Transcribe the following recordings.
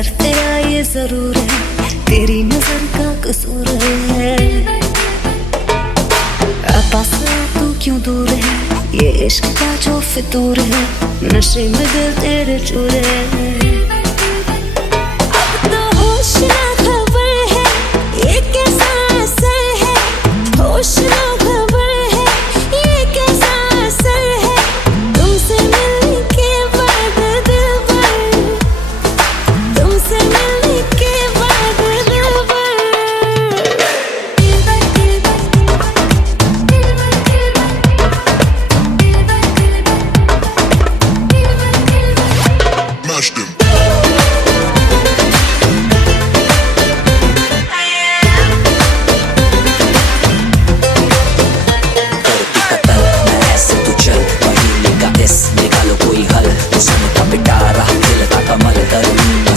असर तेरा ये जरूर है, तेरी नजर का कसूर है। पास तू क्यों दूर है, ये इश्क का जो फितूर है, नशे में दिल तेरे चूर है। अब तो होश ना खबर है, ये कैसा असर है, होश ना खबर है, ये कैसा असर है, तुमसे मिलने के बाद दिल भर, तुमसे मिलने के बाद दिल भर।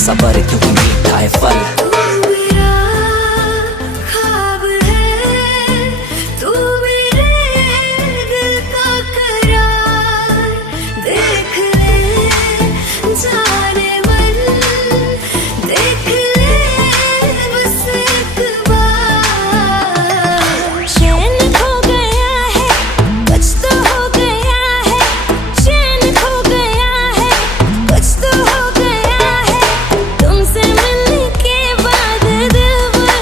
सबर क्योंकि मीठा है फल। तू मेरा ख्वाब है, तू मेरे दिल का करार, देख ले जाने मन, देख ले बस एक बार। चैन खो गया है, कुछ तो हो गया है, चैन खो गया है, कुछ तो हो गया है, तुमसे मिलने के बाद दिल भर,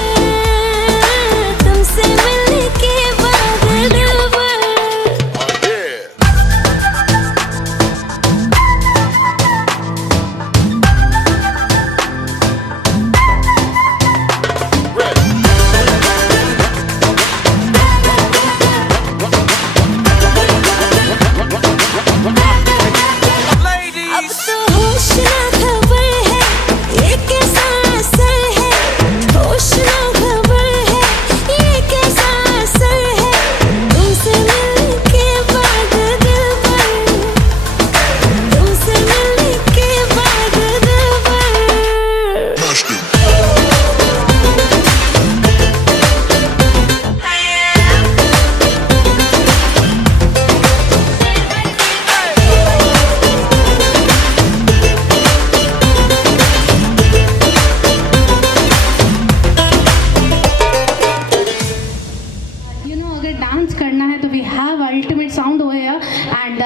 तुमसे मिलने के बाद दिल भर। अब तो होश ना खबर है, ये कैसा असर है, होश ना खबर है, ये कैसा असर है, तुमसे मिलने के बाद दिल भर, तुमसे मिलने के बाद दिल भर। अगर डांस करना है तो we have ultimate sound over here and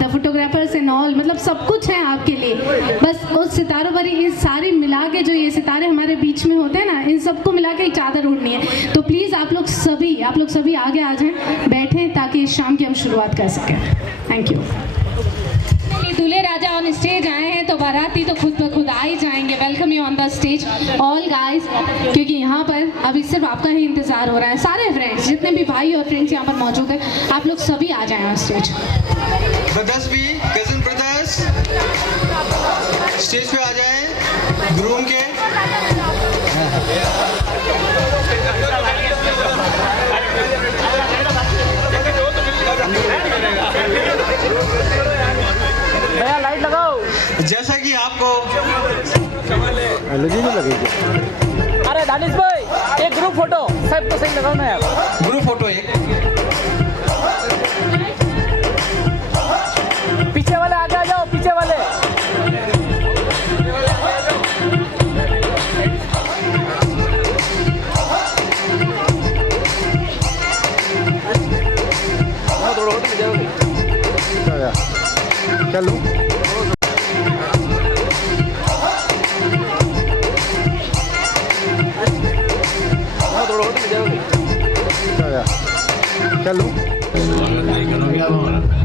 the photographers and all, मतलब सब कुछ है आपके लिए। बस उस सितारों पर ही सारे मिला के, जो ये सितारे हमारे बीच में होते हैं ना, इन सबको मिला के एक चादर ओढ़नी है। तो प्लीज़ आप लोग सभी आगे आ जाएं, बैठें, ताकि इस शाम की हम शुरुआत कर सकें। Thank you. दूल्हे राजा ऑन स्टेज आए हैं तो बाराती तो खुद ब खुद आ ही जाएंगे। Welcome you on the stage all guys, क्योंकि यहाँ पर अभी सिर्फ आपका ही इंतजार हो रहा है। सारे फ्रेंड्स, जितने भी भाई और फ्रेंड्स यहाँ पर मौजूद हैं, आप लोग सभी आ जाएं ऑन स्टेज। ब्रदर्स भी, कजिन ब्रदर्स स्टेज पे आ जाएं, ग्रूम के। भैया लाइट लगाओ। जैसा कि आपको एलईडी नहीं लगेगी। अरे दानिश भाई, एक ग्रुप फोटो सब तो सही लगाओ ना यार। ग्रुप फोटो एक। पीछे वाले आगे आ जाओ, पीछे वाले। चलो चलो क्या बात है।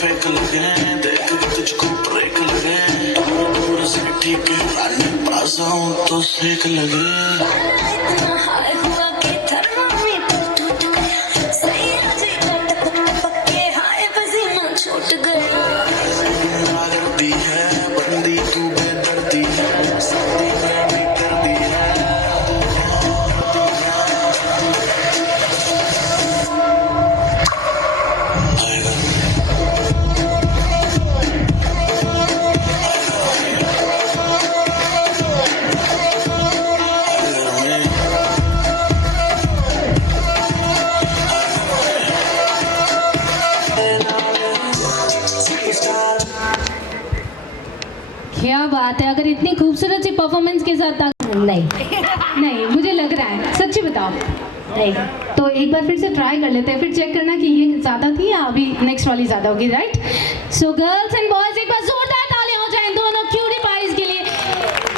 फेक लगे, देख के तुझको ब्रेक लगे, दूर से ठीक है रानी, पास आऊं तो सेक लगे। इतना हाय हुआ कि थर्मामीटर टूट गया, सही जी पक्के हाय पसीना छूट गया। करती है बंदी तू बेदर्दी है, सर्दी में भी करती है। क्या बात है, अगर इतनी खूबसूरत सी परफॉर्मेंस के साथ नहीं मुझे लग रहा है, सच्ची बताओ नहीं तो एक बार फिर से ट्राई कर लेते हैं, फिर चेक करना कि ये ज़्यादा थी या अभी नेक्स्ट वाली ज़्यादा होगी, right? So girls and boys एक बार जोरदार तालियां हो जाएं दोनों क्यूटी पाइज के लिए।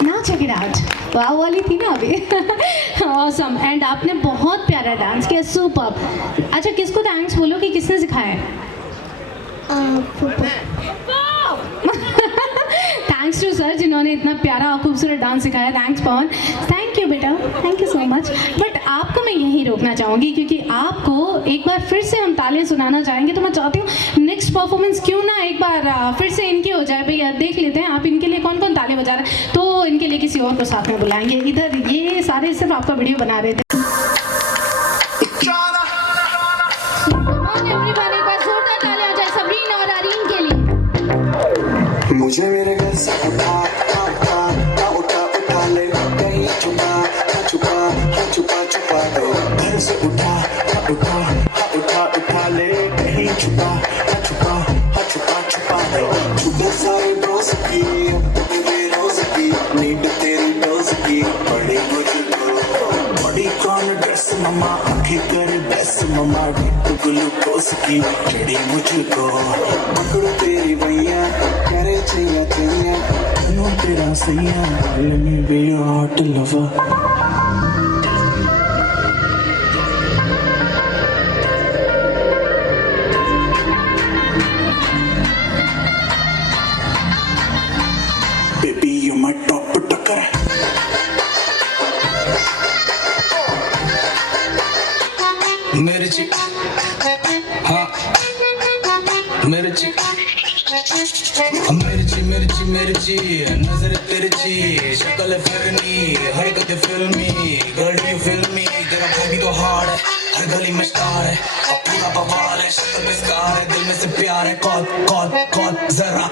नाउ चेक इट आउट, वाव वाली थी ना अभी। ऑसम, एंड आपने बहुत प्यारा डांस किया, सुपर। अच्छा किसको थैंक्स बोलो कि किसने सिखाया है? थैंक्स टू सर जिन्होंने इतना प्यारा और खूबसूरत डांस सिखाया। थैंक्स पवन, थैंक यू बेटा, thank you so much. But आपको मैं यहीं रोकना चाहूँगी क्योंकि आपको एक बार फिर से हम तालियां सुनाना चाहेंगे, तो मैं चाहती हूँ नेक्स्ट परफॉर्मेंस क्यों ना एक बार फिर से इनकी हो जाए। भैया देख लेते हैं आप इनके लिए कौन कौन ताली बजा रहे हैं, तो इनके लिए किसी और को साथ में बुलाएंगे। इधर ये सारे सिर्फ आपका वीडियो बना रहे थे। मुझे मेरे घर से उठा ले, कहीं छुपा दे, घर से उठा ले, कहीं छुपा दे। छुपे सारे दोष की रोज की नीड तेरी डोज की, बड़ी मुझको बड़ी कॉन्फिडेंस ममा, आंखें करे बेस ममा, ग्लूकोज की चिड़ी मुझको पकड़ो तेरी भैया, करे चाहिए तू तेरा सैया, let me be your hot lover। Baby you my top टक्कर, मिर्ची हाँ मिर्ची मिर्ची नजर तिरछी, शक्ल फिरनी, हरकत फिल्मी, गर्ल फिल्मी, तेरा भाई भी तो हार्ड है, हर गली में स्टार है, अब पूरा बवाल है, शक्ल पे स्कार है, दिल में से प्यार है, कॉल जरा।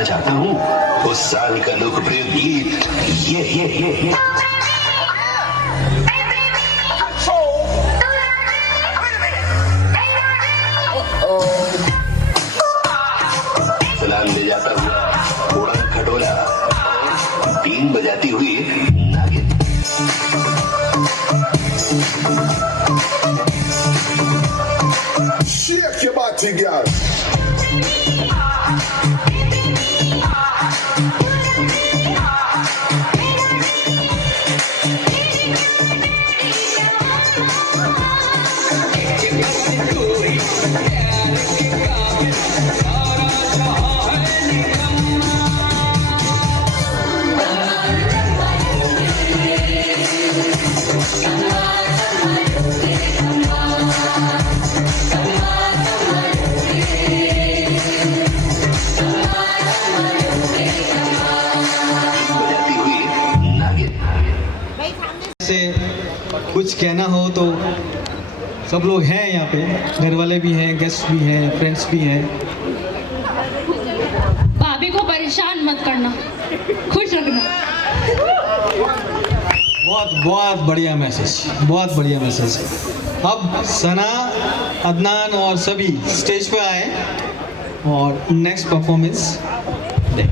चाहता हूँ उस साल का लोकप्रिय गीत ये सलाम ले जाता हुआ घोड़ा खटोला, 3 बजाती हुई नागिन। Shake your body, girl. कुछ कहना हो तो सब लोग हैं यहाँ पे, घर वाले भी हैं, गेस्ट भी हैं, फ्रेंड्स भी हैं। भाभी को परेशान मत करना, खुश रखना। बहुत बहुत बढ़िया मैसेज, बहुत बढ़िया मैसेज। अब सना, अदनान और सभी स्टेज पे आए और नेक्स्ट परफॉर्मेंस दें।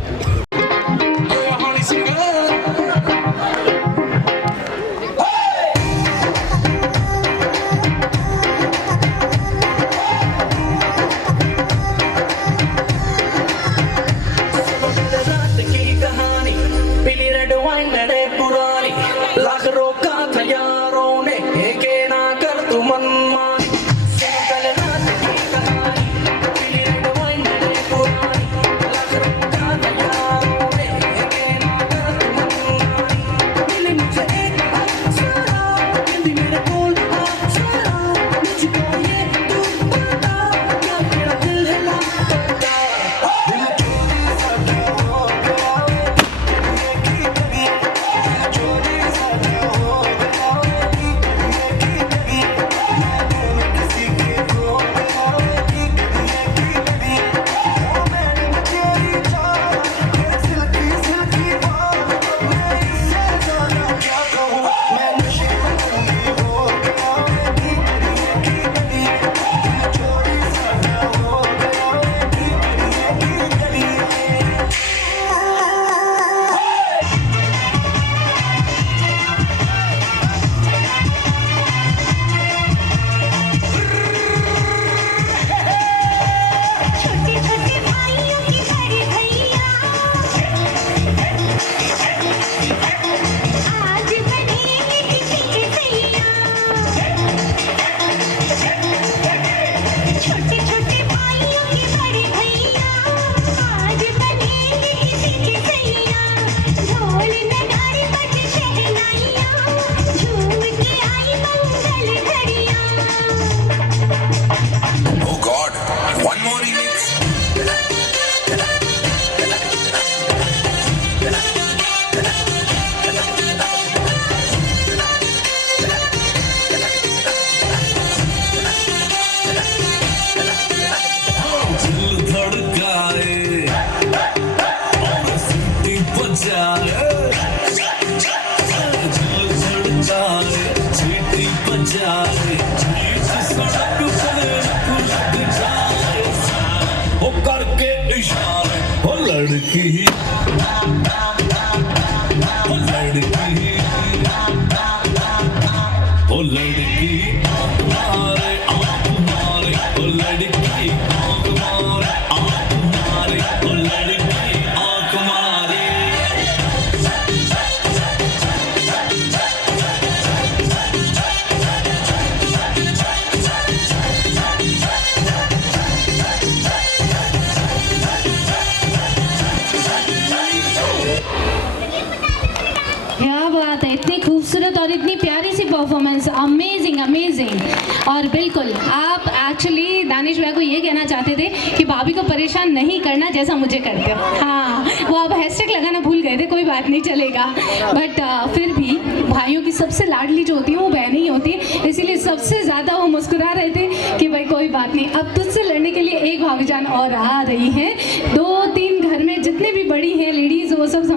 और इतनी प्यारी सी परफॉर्मेंस, अमेजिंग अमेजिंग। और बिल्कुल आप एक्चुअली दानिश भाई को ये कहना चाहते थे कि भाभी को परेशान नहीं करना जैसा मुझे करते हो। हाँ, वो आप हैशटैग लगाना भूल गए थे, कोई बात नहीं चलेगा। बट फिर भी भाइयों की सबसे लाडली जो होती है वो बहन ही होती है, इसीलिए सबसे ज़्यादा वो मुस्कुरा रहे थे कि भाई कोई बात नहीं, अब तुझसे लड़ने के लिए एक भाभी जान और आ रही है। 2-3 घर में जितने भी बड़ी हैं लेडीज़ वो सब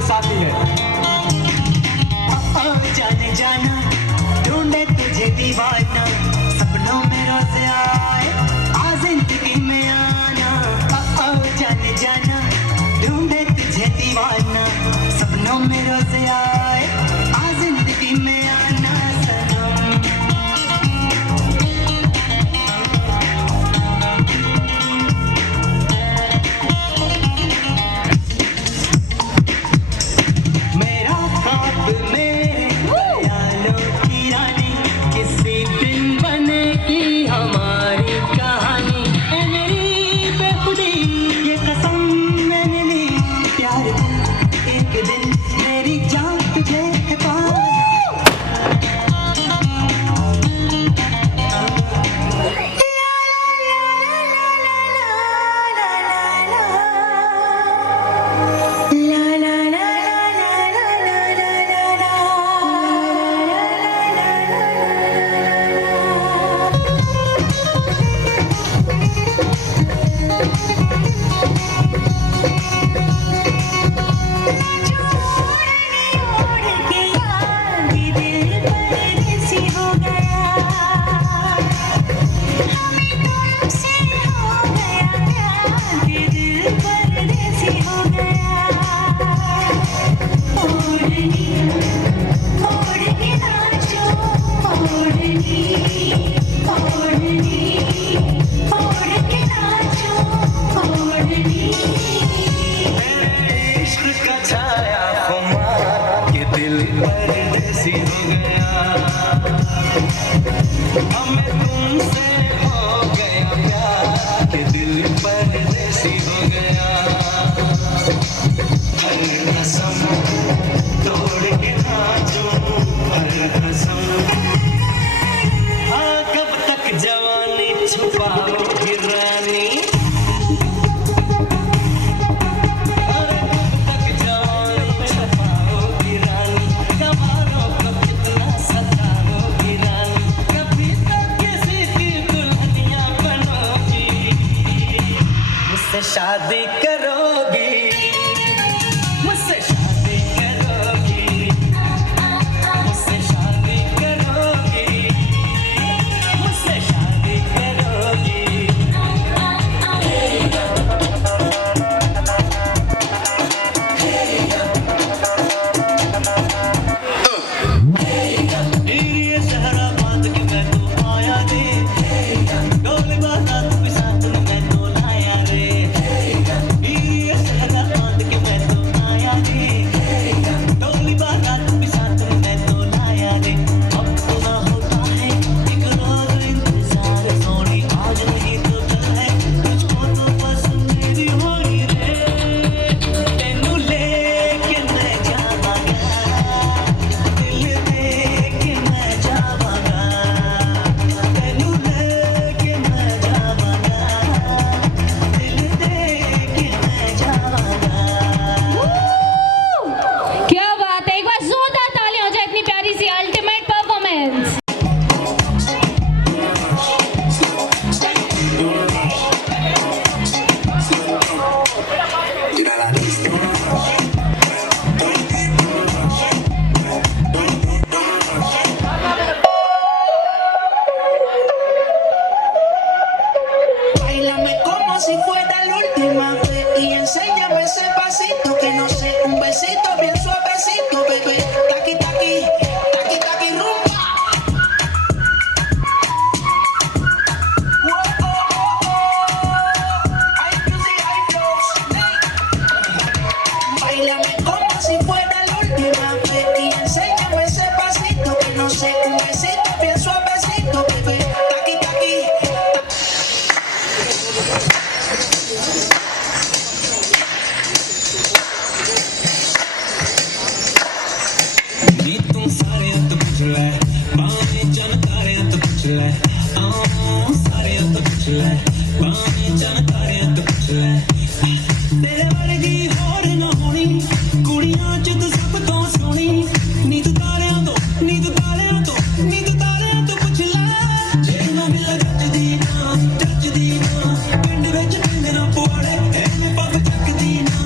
साथी है। जाने जाना ढूंढे तुझे दीवाना, सपनों में रोज आए आ जिंदगी में आना। जाने जाना ढूंढे तुझे दीवाना, सपनों में रोज आए आ जिंदगी में आना। हमारी शादी करोगी, मुझसे शादी करोगी, मुझसे शादी करोगी, मुझसे शादी करोगी। ये सहरा बांध के मैं तो आया रे, डोल बारात के साथ मैं तो लाया रे। ये सहरा बांध के मैं तो आया रे, डोल बारात के साथ मैं तो लाया रे। अब तो ना होता है एक रोज इंतजार सोनी, आज नहीं तो कल है, तुझको तो बस मेरी होई रे। तेनू लेके मैं जावांगा, दिल देके मैं जावांगा, तेनू लेके मैं जावांगा, दिल देके मैं जावांगा। क्या बात है, एक बार जोरदार तालियां हो जाए इतनी प्यारी सी ultimate performance. Báilame como si fuera la última vez y enséñame ese pasito que no sé, un besito bien suavecito, bebé. Taqui taqui, taqui taqui rumba. Whoa, oh, oh, oh. Hay music, hay flows. Báilame como si fuera la última vez y enséñame ese pasito que no sé, un besito bien suavecito, bebé. Taqui taqui. नी तू सारे तो पुछ ले, बाने जानकारे तो पुछ ले, सारे तो पुछ ले, बाने जानकारे तो पुछ ले। तेरे वर्गी होर ना होनी, कुड़ियां च तू सब तो सोहनी, नी तू तारियां तो, नी तू तारियां तो, नी तू तारियां तो पुछ ले। जे ना मिल जचदी ना, पिंड विच पिंड ना पवाड़े, एने पग चकदी ना।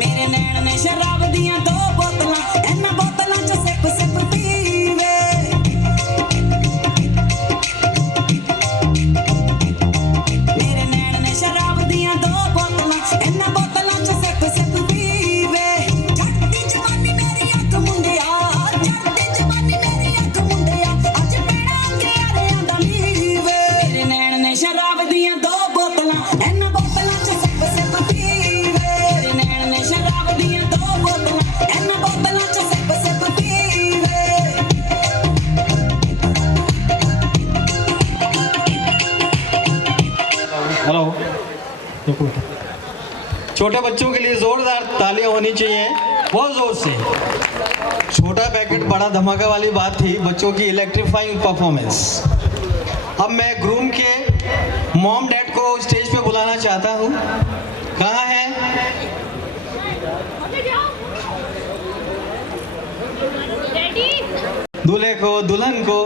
मेरे नैन ने शराब दियां दो बोतलां, इन्हां बोतलां च सिप सिप पीवे। मेरे नैन ने शराब दियां दो बोतलां, इन्हां बोतलां च सिप सिप पीवे। चढ़दी जवानी मेरी अख मुंडिया, चढ़दी जवानी मेरी अख मुंडिया, अज पेड़ा के आरियां दा मीवे। मेरे नैन ने शराब दियां दो बोतलां, इन्हां बोतलां च सिप सिप पीवे। मेरे नैन ने शराब दियां दो बोतलां, इन्हां बोतलां च सिप सिप पीवे। हेलो, छोटे बच्चों के लिए जोरदार तालियां होनी चाहिए, बहुत जोर से। छोटा पैकेट बड़ा धमाका वाली बात थी, बच्चों की इलेक्ट्रीफाइंग परफॉर्मेंस। अब मैं ग्रूम के मॉम डैड को स्टेज पे बुलाना चाहता हूँ। कहाँ है? दूल्हे को, दुल्हन को।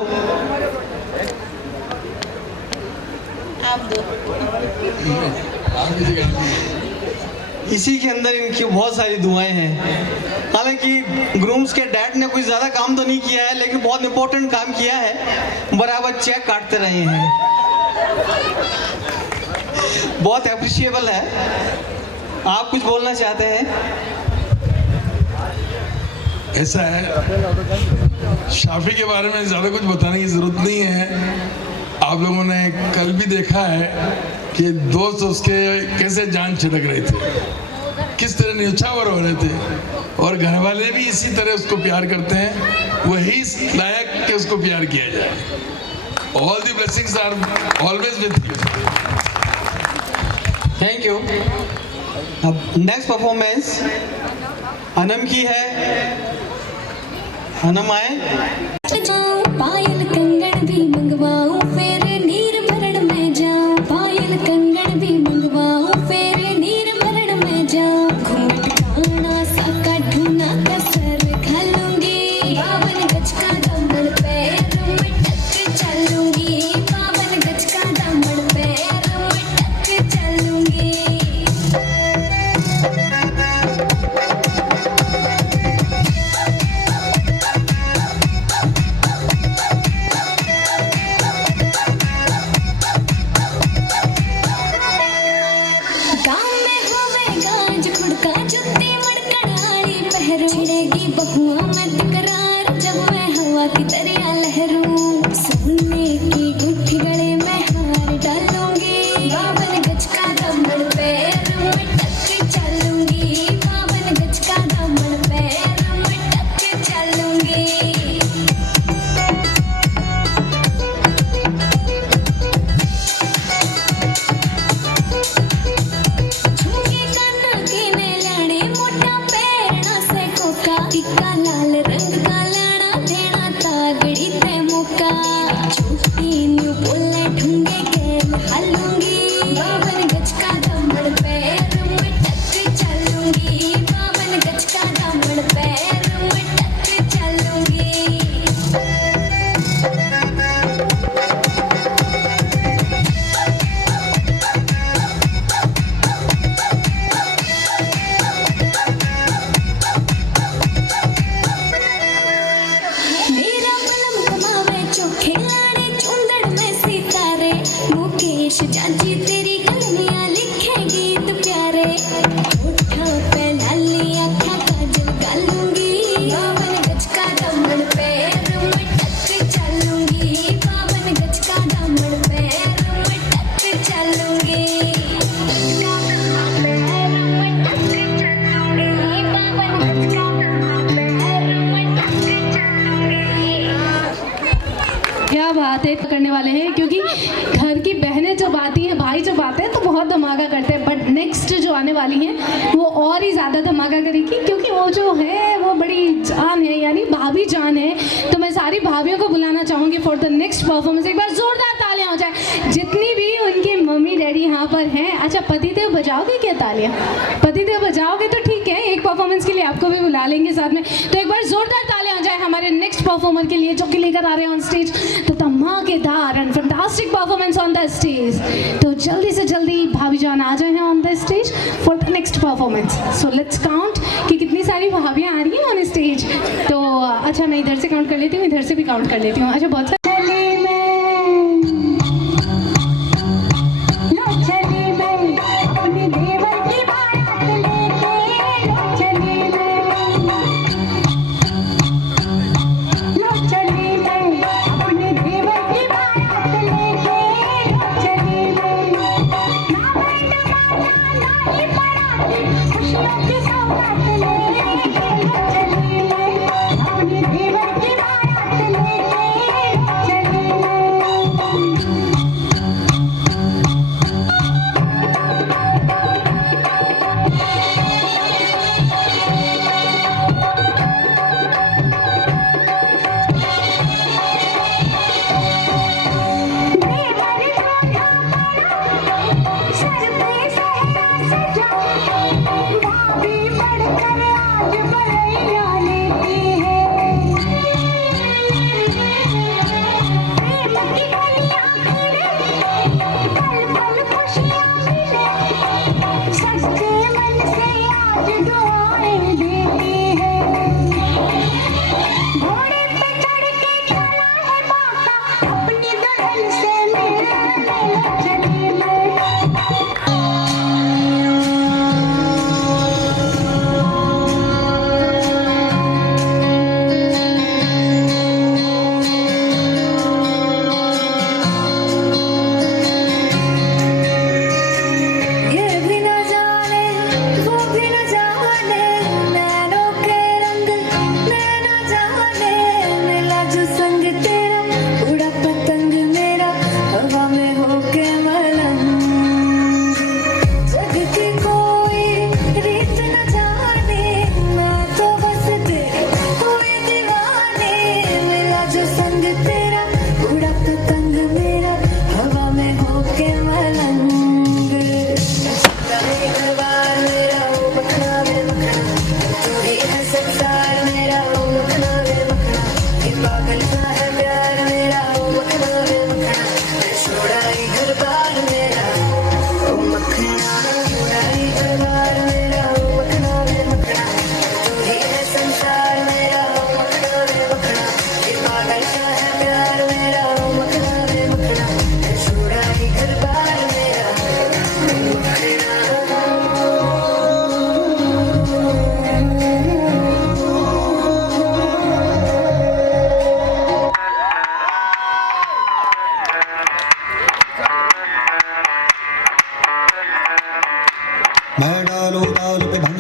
इसी के अंदर इनकी बहुत सारी दुआएं हैं। हालांकि ग्रूम्स के डैड ने कोई ज़्यादा काम तो नहीं किया है, लेकिन बहुत इंपॉर्टेंट काम किया है, बराबर चेक काटते रहे हैं। बहुत अप्रिशिएबल है। आप कुछ बोलना चाहते हैं? ऐसा है, शाफी के बारे में ज़्यादा कुछ बताने की ज़रूरत नहीं है। आप लोगों ने कल भी देखा है कि दोस्त उसके कैसे जान छिड़क रहे थे, किस तरह न्यौछावर हो रहे थे, और घर वाले भी इसी तरह उसको प्यार करते हैं। वही लायक कि उसको प्यार किया जाए। All the blessings are always with you. Thank you. अब नेक्स्ट परफॉर्मेंस अनम की है। अनम आए। पायल कंगन भी मंगवाऊं फिर नीर भरण में जाऊं, पायल कंगन भी मंगवाऊं फिर नीर भरण में जाऊं, घूंघट काना साका ढूना कसर घालूंगी, 52 गज का दामन पैर मटक चलूंगी, 52 गज का दामन पैर मटक चलूंगी। छिड़ेगी बहुआ मैं तकरार जब मैं हवा की दरिया लहरूं, सोने की गुठी गले में हार डालूंगी, 52 गज का दामन पैर मटक चलूंगी, 52 गज का दामन पैर मटक चलूंगी। टिक्का लाल रंग का लाना देना तागड़ी ते मौका, छोटी न्यू बोले ढूंढे गेम हालूंगी, 52 गज का दामन पैर मटक चलूंगी, 52 गज का दामन पैर मटक चलूंगी। जाजी तेरी कलमियां लिखे गीत प्यारे, होठा पे लाली आँखा काजल गालूंगी, 52 गज का दामन पैर मटक चलूंगी, 52 गज का दामन पैर मटक चलूंगी। क्या बात है करने वाले हैं, क्योंकि घर की बहनें जब आती हैं, भाई जब आते हैं तो बहुत धमाका करते हैं, बट नेक्स्ट जो आने वाली हैं वो और ही ज़्यादा धमाका करेगी, क्योंकि वो जो है वो बड़ी जान है, यानी भाभी जान है। तो मैं सारी भाभियों को बुलाना चाहूँगी फॉर द नेक्स्ट परफॉर्मेंस। एक बार जोरदार तालियां हो जाए जितनी भी उनकी मम्मी डैडी यहाँ पर हैं। अच्छा, पतिदेव बजाओगे क्या तालियां? पतिदेव बजाओगे तो ठीक है, एक परफॉर्मेंस के लिए आपको भी बुला लेंगे साथ में। तो एक बार जोरदार तालियां हो जाए हमारे नेक्स्ट परफॉर्मर के लिए, जो कि लेकर आ रहे हैं ऑन स्टेज तो धमाकेदार and fantastic performance on the stage. तो जल्दी से जल्दी भाभी जान आ जाए हैं on the stage for the next performance. So let's count कि कितनी सारी भाभियां आ रही हैं ऑन स्टेज। तो अच्छा, मैं इधर से काउंट कर लेती हूँ, इधर से भी काउंट कर लेती हूँ। अच्छा, बहुत सारी संग तेरा उड़ा पतंग मेरा हवा में होके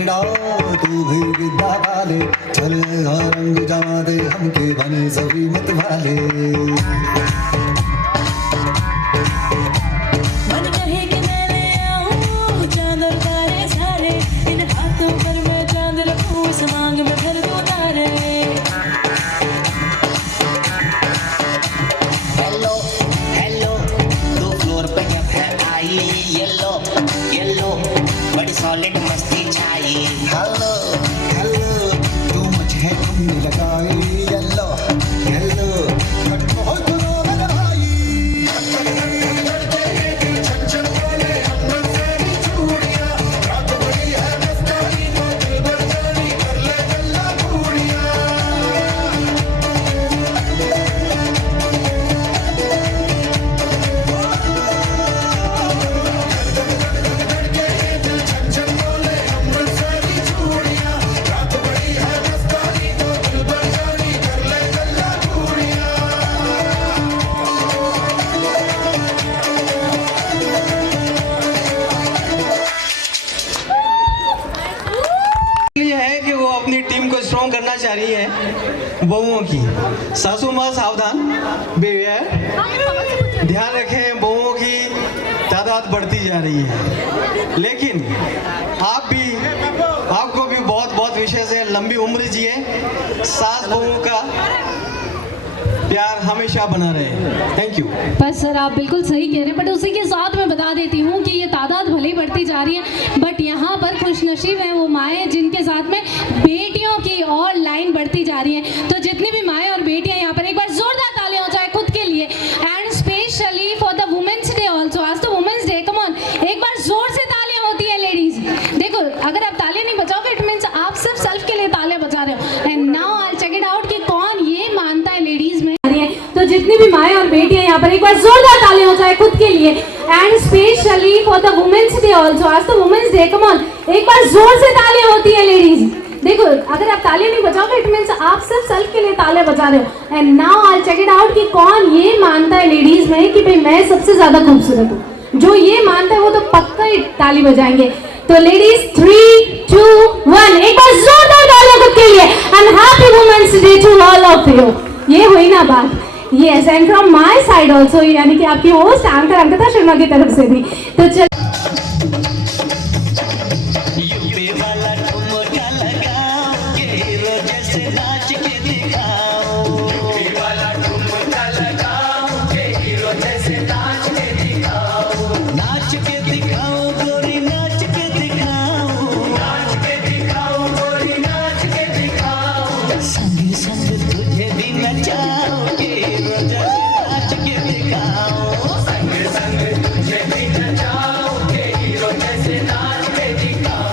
भंगड़ा तू भी गिद्दा वाले चल रंग जमा दे हमके बने सभी मत वाले मन कहे कि मैं ले आऊं चांद और तारे सारे इन हाथों पर मैं चांद रखूं इस मांग में भर दूं तारे हेलो हेलो दो फ्लोर पे जब है आई येलो येलो बड़ी सॉलिड मस्ती छाई हेलो हेलो तू मुझे घूमने लगाई येलो येलो बट बहुत गुनों में भाई ये है कि वो अपनी टीम को स्ट्रॉन्ग करना चाह रही है बहुओं की। सासू माँ सावधान, बेवेयर, ध्यान रखें, बहुओं की तादाद बढ़ती जा रही है। लेकिन आपको भी बहुत बहुत विशेष है, लंबी उम्र जिए, सास बहुओं का प्यार हमेशा बना रहे। Thank you. पर सर आप बिल्कुल सही कह रहे हैं, बट उसी के साथ मैं बता देती हूँ कि ये तादाद भले ही बढ़ती जा रही है, बट यहाँ पर खुशनसीब हैं वो माएँ जिनके साथ में बेटियों की और लाइन बढ़ती जा रही है। तो जितनी भी माएँ और बेटियाँ यहाँ पर एक बार जोरदार तालियां हो जाए खुद के लिए, and specially for the women's day also. आज तो वुमेन्स डे, कम ऑन एक बार जोर से तालियां होती है लेडीज। देखो अगर आप तालियां नहीं बजाओगे इट मीन्स आप सिर्फ सेल्फ के लिए तालियां बजा रहे हो। And now I check it out कि कौन ये मानता है लेडीज में। तो जितनी भी माएँ और बेटियां यहाँ पर एक बार जोरदार तालियां हो जाए खुद के लिए, and specially for the women's day also. आज तो वुमेन्स डे, कम ऑन एक बार जोर से तालियां होती है लेडीज। देखो अगर आप तालियां नहीं बजाओगे इट मीन्स आप सिर्फ सेल्फ के लिए तालियां बजा रहे हो। And now I check it out कि कौन ये मानता है लेडीज में कि भाई मैं सबसे ज्यादा खूबसूरत हूँ। जो ये मानता है वो तो पक्का ही ताली बजाएंगे। तो लेडीज 3, 2, 1 एक बार जोरदार तालियां खुद के लिए, and happy women's day to all of you. ये हुई ना बात। Yes, and from my side also, यानी कि आपकी होस्ट एंकर अंकिता शर्मा की तरफ से भी। तो चल यूपी वाला ठुमका लगाओ के हीरो जैसे नाच के दिखाओ यूपी वाला ठुमका लगाओ के हीरो जैसे नाच के दिखाओ गोरी नाच के दिखाओ गोरी नाच के दिखाओ संग संग तुझे भी नचाओ के हीरो जैसे नाच के दिखाओ संग संग तुझे भी नचाओ के हीरो जैसे नाच के दिखाओ।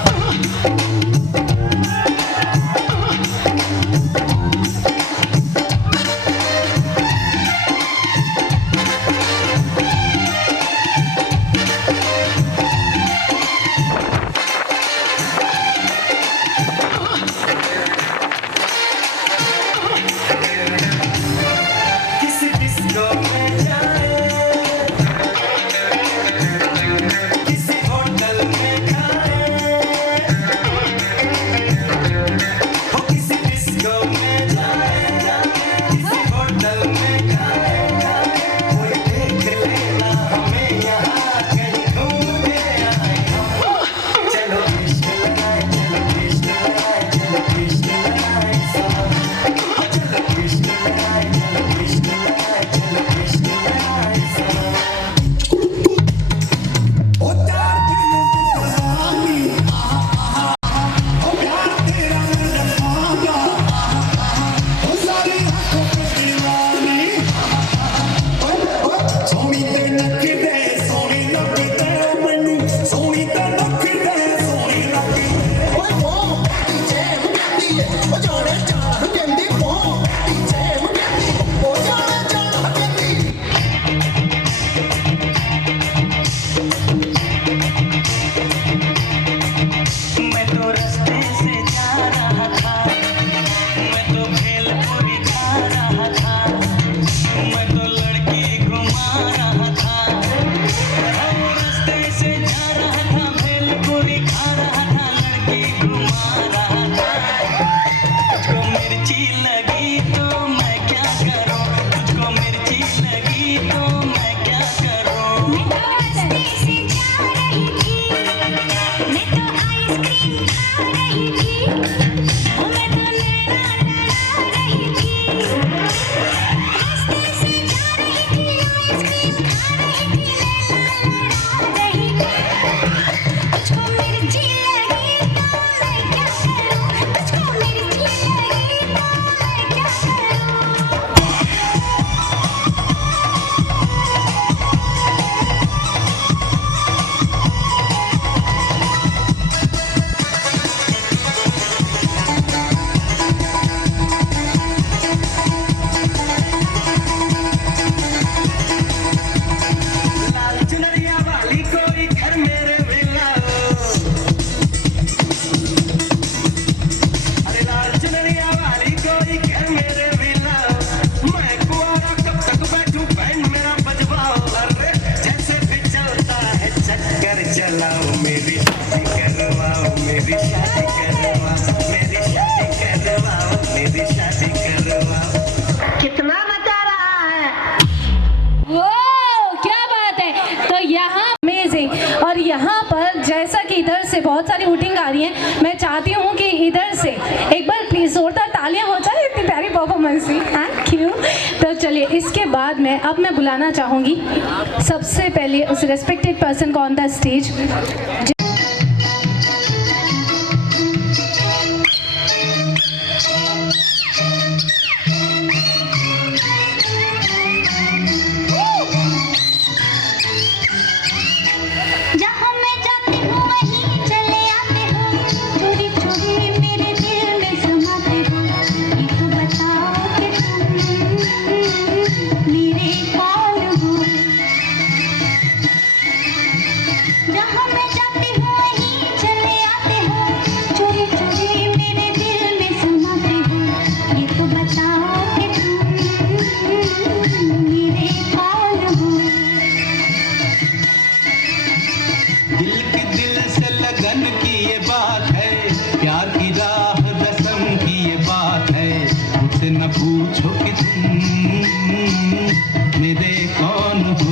मेरी शादी करवा, मेरी शादी करवा, मेरी शादी करवा। कितना मजा रहा है। वो क्या बात है। तो यहाँ अमेजिंग। और यहाँ पर जैसा कि इधर से बहुत सारी वोटिंग आ रही है, मैं चाहती हूँ कि इधर से एक बार प्लीज जोरदार तालियां हो जाए इतनी प्यारी परफॉर्मेंस थी। Thank you. तो चलिए इसके बाद में अब मैं बुलाना चाहूँगी सबसे पहले उस रेस्पेक्टेड पर्सन को ऑन द स्टेज। जहाँ मैं जाती हूँ वहीं चले आते हो, चोरी चोरी मेरे दिल में समाते हो। एक बताओ कि तुम मेरे कौन हो। जहाँ मैं जाती हूँ वहीं चले आते हो, चोरी चोरी मेरे दिल में समाते हो। एक बताओ कि तुम मेरे कौन हो। दिल की दिल से लगन की ये बात है, प्यार की राह रस्म की ये बात है। मुझसे न पूछो कि तुम मेरे कौन हो।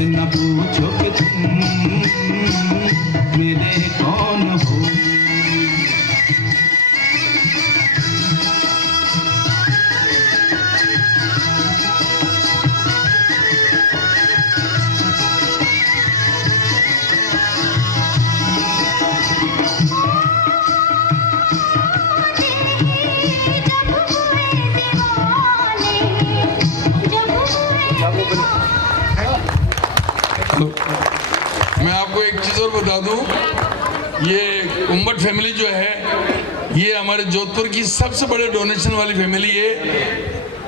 न पूछो कि तुम मेरे कौन हो। मैं आपको एक चीज़ और बता दूं, ये उम्मट फैमिली जो है ये हमारे जोधपुर की सबसे बड़े डोनेशन वाली फैमिली है।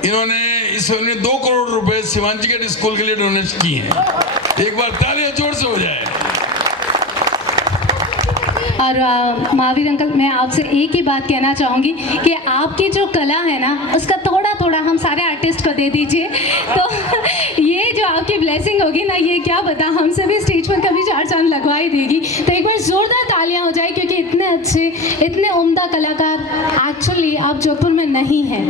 इन्होंने इस फैमिली ने 2 करोड़ रुपए शिवांजिकेट स्कूल के लिए डोनेट किए हैं। एक बार तालियां जोर से हो जाए। और महावीर अंकल, मैं आपसे एक ही बात कहना चाहूँगी कि आपकी जो कला है ना उसका थोड़ा थोड़ा हम सारे आर्टिस्ट को दे दीजिए, तो ये जो आपकी ब्लेसिंग होगी ना, ये क्या पता हमसे भी स्टेज पर कभी 4 चांद लगवा ही देगी। तो एक बार ज़ोरदार तालियां हो जाए, क्योंकि इतने अच्छे इतने उम्दा कलाकार एक्चुअली आप जोधपुर में नहीं हैं।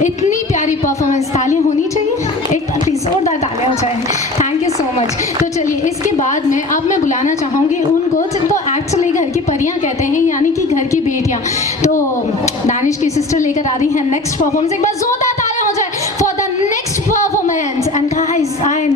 इतनी प्यारी परफॉर्मेंस, तालियां होनी चाहिए, एक प्लीज ज़ोरदार तालियां हो जाए। Thank you so much. तो चलिए इसके बाद में अब मैं बुलाना चाहूँगी उनको जिनको एक्चुअली घर की परियां कहते हैं, यानी कि घर की बेटियां। तो दानिश की सिस्टर लेकर आ रही हैं नेक्स्ट परफॉर्मेंस। एक बार जोरदार तालियां हो जाए for the next performance. And guys, I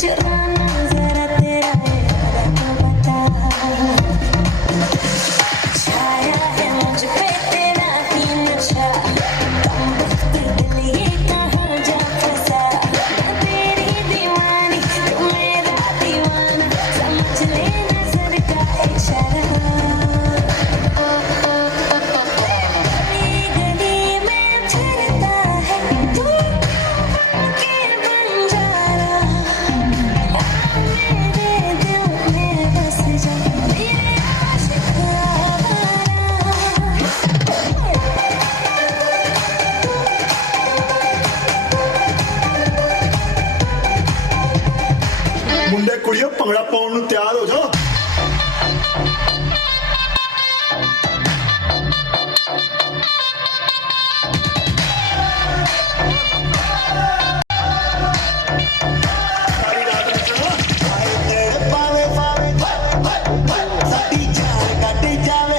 चुराना जरा तेरा इरादा तो बता छाया है मुझ पे तेरा ही नशा कम वक्त दिल ये कहाँ जा फंसा मैं तेरी दीवानी तू मेरा दीवाना समझ ले नजर का इशारा गली में फिरता है तू के बंजारा मेरे दिल में बस जा मेरे आशिक ਮੁੰਡੇ ਕੁੜੀਓ ਭੰਗੜਾ ਪਾਉਣ ਨੂੰ ਤਿਆਰ ਹੋ ਜਾਓ ਸਾਰੀ ਰਾਤ ਨੱਚਣਾ ਆਏ ਤੇਰੇ ਪਾਵੇ ਪਾਵੇ ਸਾਡੀ ਜਾਨ ਕੱਢ ਜਾਵੇ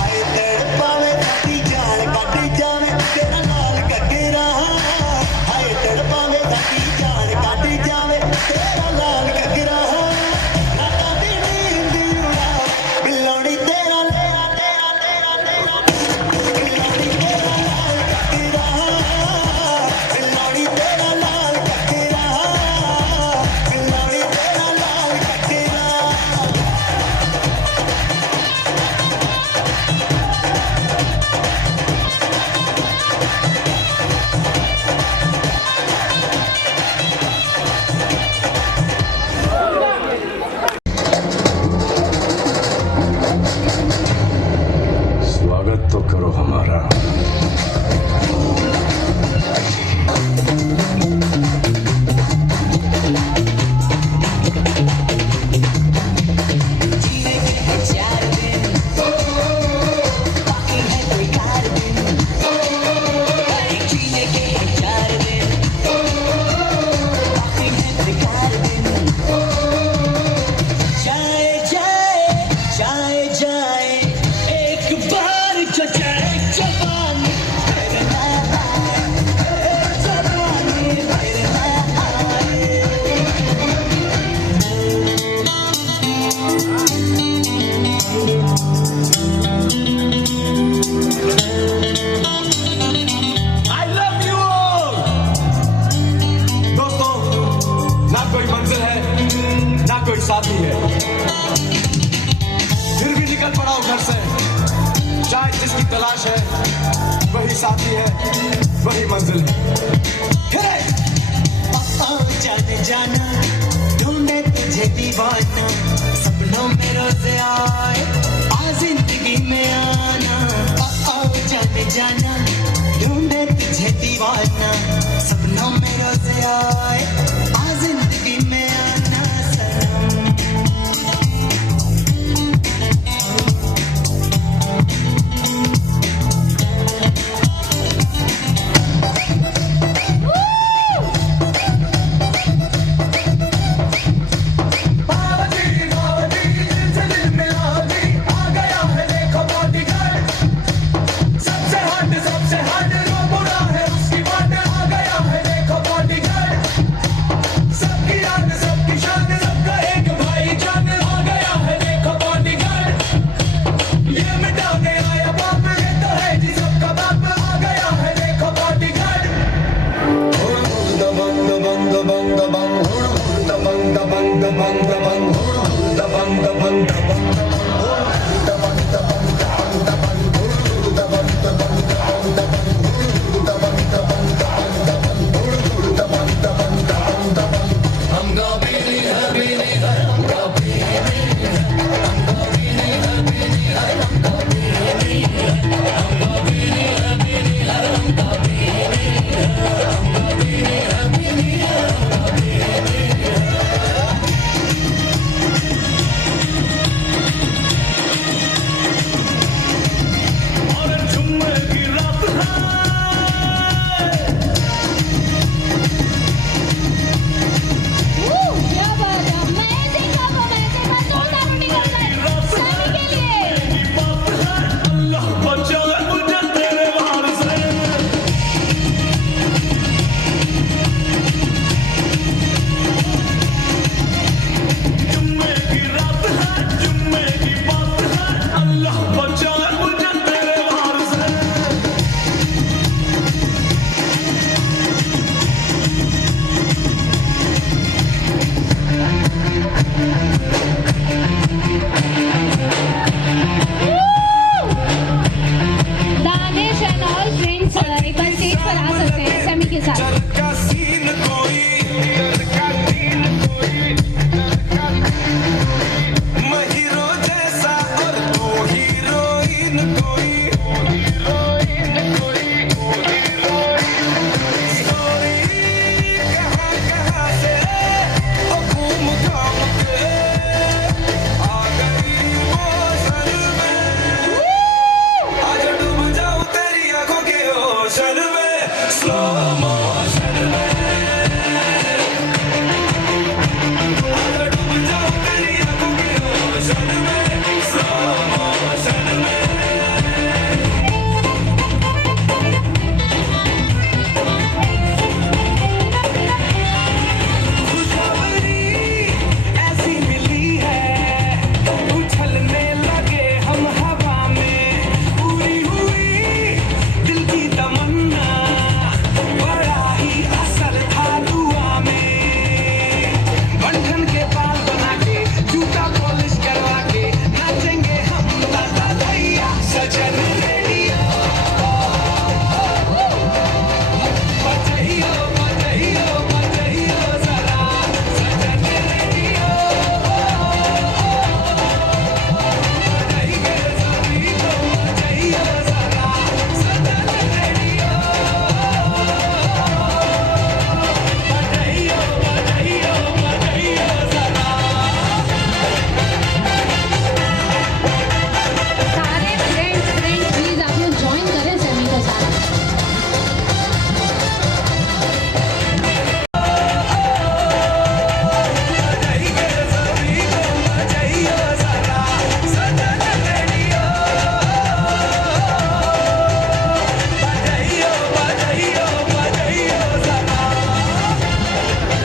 ਆਏ ਤੇਰੇ ਪਾਵੇ ਸਾਡੀ ਜਾਨ ਕੱਢ ਜਾਵੇ ਤੇਰਾ ਲਾਲ ਘੱਗਰਾ ਆਏ ਤੇਰੇ ਪਾਵੇ ਸਾਡੀ ਜਾਨ ਕੱਢ ਜਾਵੇ ਤੇਰਾ ਲਾਲ ਘੱਗਰਾ ਰਾਤਾਂ ਦੀ ਨੀਂਦ ਉਡਾ ਬਿਲੋੜੀ ਤੇਰਾ ਬਿਲੋੜੀ ਤੇਰਾ ਲਾਲ ਘੱਗਰਾ ਬਿਲੋੜੀ ਤੇਰਾ ਲਾਲ ਘੱਗਰਾ ਬਿਲੋੜੀ ਤੇਰਾ ਲਾਲ ਘੱਗਰਾ स्वागत तो करो हमारा। जाए जाए जाए जाए एक बार जो जाए जवानी फिर ना आए जवानी फिर ना आए I love you all। दोस्तों, ना कोई मंजिल है ना कोई साथी है, फिर भी निकल पड़ा हूं घर से। शायद जिसकी तलाश है वही साथी है, वही मंजिल है। फिरे जाने जाना ढूंढे तुझे दीवाना सपनों में रोज आए आ जिंदगी में आना जाने जाना ढूंढे तुझे दीवाना सपनों में रोज आए आ जिंदगी में आना सनम सबसे हट वो बुरा है उसकी बात आ गया है देखो बॉडीगार्ड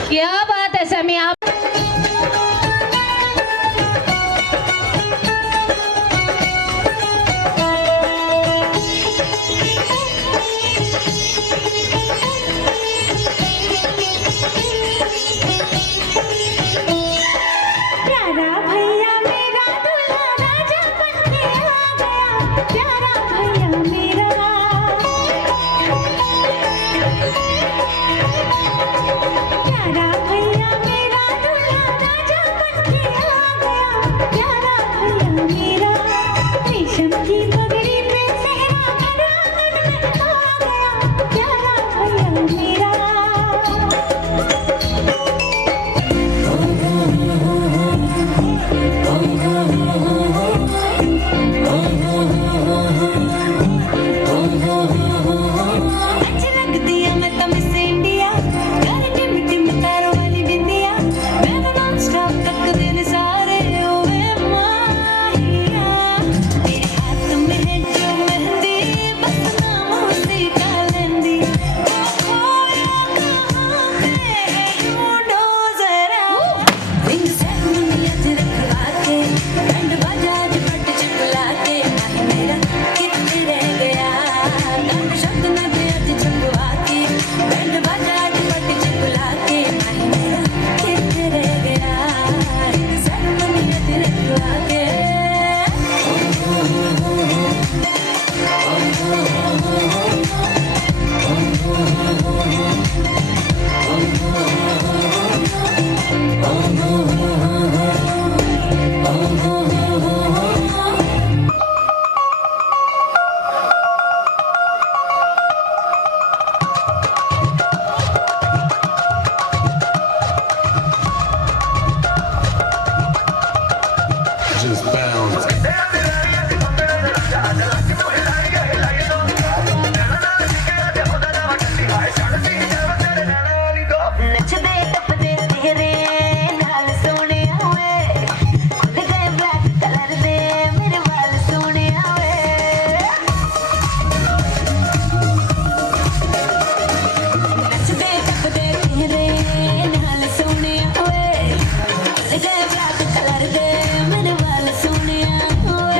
क्या बात है समी, आप प्यारा भैया मेरा दूल्हा राजा बनके आ गया, प्यारा भैया मेरा। प्यारा भैया मेरा दूल्हा राजा बनके आ गया, प्यारा भैया मेरा। रेशम की पगड़ी पे सेहरा मेरा मन में आ गया, प्यारा भैया मेरा। अच्छी लगती है मैं तो मिस इंडिया, घर टिम टिम तारों वाली बिंदिया, मैं नॉन स्टॉप तक दिन सारे हुए माहिया। तेरे हाथ में है जो मेहंदी, बस नाम उसी का लेंदी। वो खोया कहाँ पे है ढूंढो जरा। रिंग सेरेमनी आज रखवा के, बैंड बाजा आज पट चुकला के, नहीं मेरा कितने रह गया। गान शब्द न दे आज चुकवा के, बैंड बाजा आज पट चुकला के, नहीं मेरा कितने रह गया। रिंग सेरेमनी आज रखवा के। Just bounce. नचदे टपदे तेरे नाल सोने आवे, खुद गए ब्लैक कलर दे मेरे वाल सोने आवे। नचदे टपदे तेरे नाल सोने आवे, खुद गए ब्लैक कलर दे मेरे वाल सोने आवे।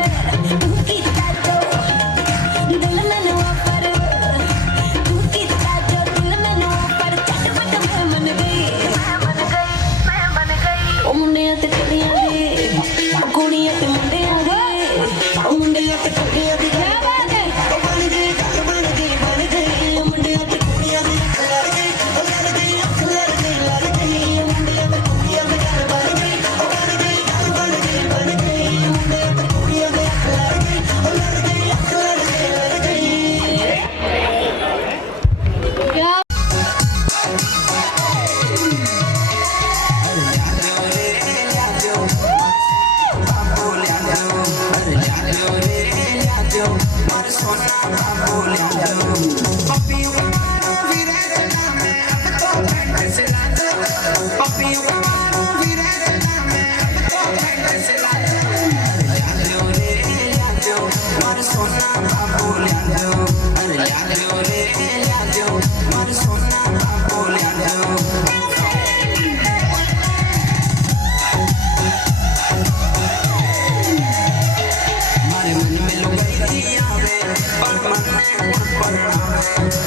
तू कीता जो दिल मैनू पर, तू कीता जो दिल मैनू पर, झटपट मैं मन गई, मैं बन गई, मैं बन गई। ओ मुंडियां ते कुड़ियां दी, ओ कुड़ियां ते मुंडियां दी, ओ मुंडियां ते कुड़ियां दी। क्या बात है, ओ बन गई, बन गई, बन गई। ओ मुंडियां ते कुड़ियां दी लड़ गई, ओ लड़ गई, लड़ गई, लड़ गई। ओ मुंडियां ते कुड़ियां दी गल बन गई, ओ बन गई, बन गई, बन गई। ओ मुंडियां ते कुड़ियां दी लड़ गई, ओ लड़ गई, लड़ गई, लड़ गई। क्या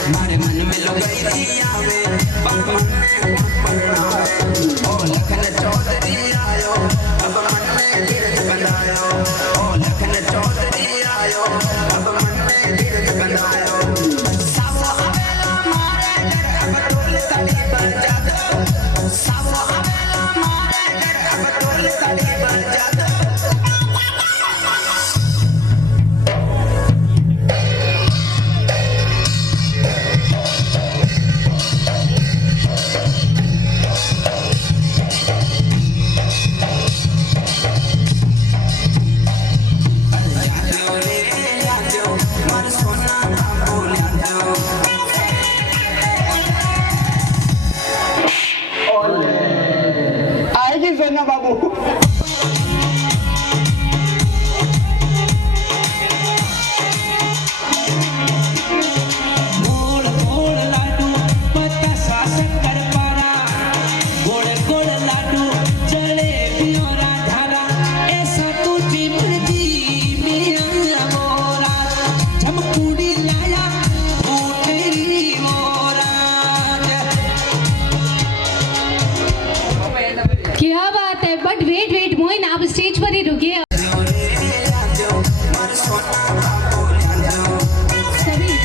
मारे मन में लो गई थी आवे, मन में ओ लखन चौधरी आयो, अब मन में धीरज बनायो। ओ लखन चौधरी आयो, अब मन में धीरज बनायो। सावो हवेला मारे घर, अब ढोल ताली बजा दो। सावो हवेला मारे घर, अब ढोल ताली बजा दो। आएगी सोना बाबू। है, बट वेट मोइन, आप स्टेज पर ही रुकिए।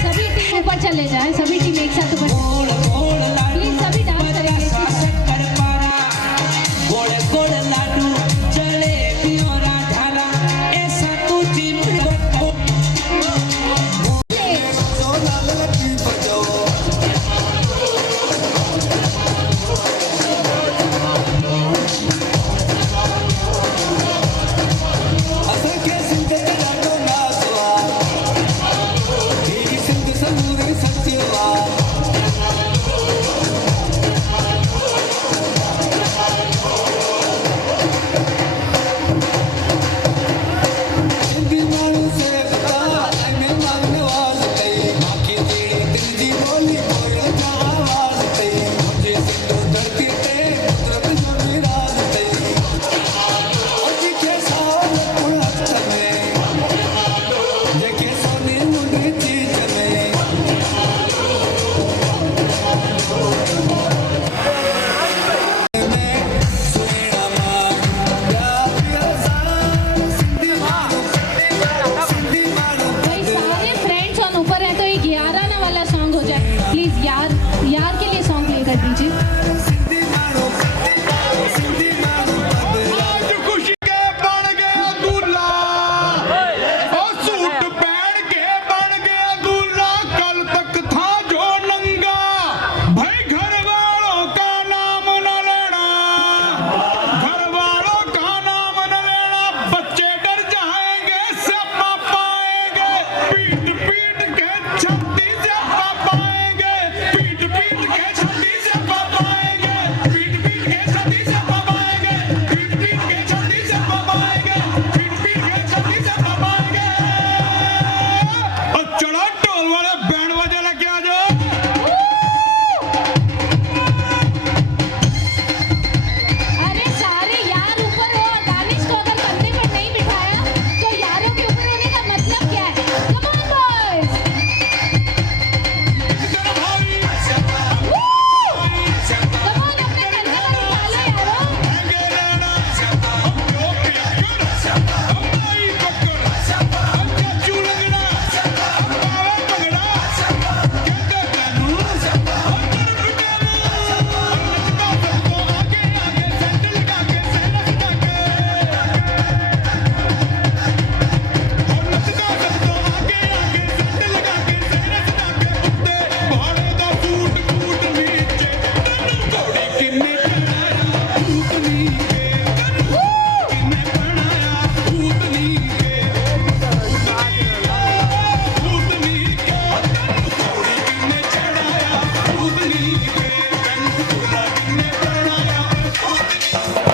सभी टीम ऊपर चले जाए, सभी टीम एक साथ ऊपर प्लीज, सभी डांस करेंगे।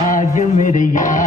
आज मेरे यार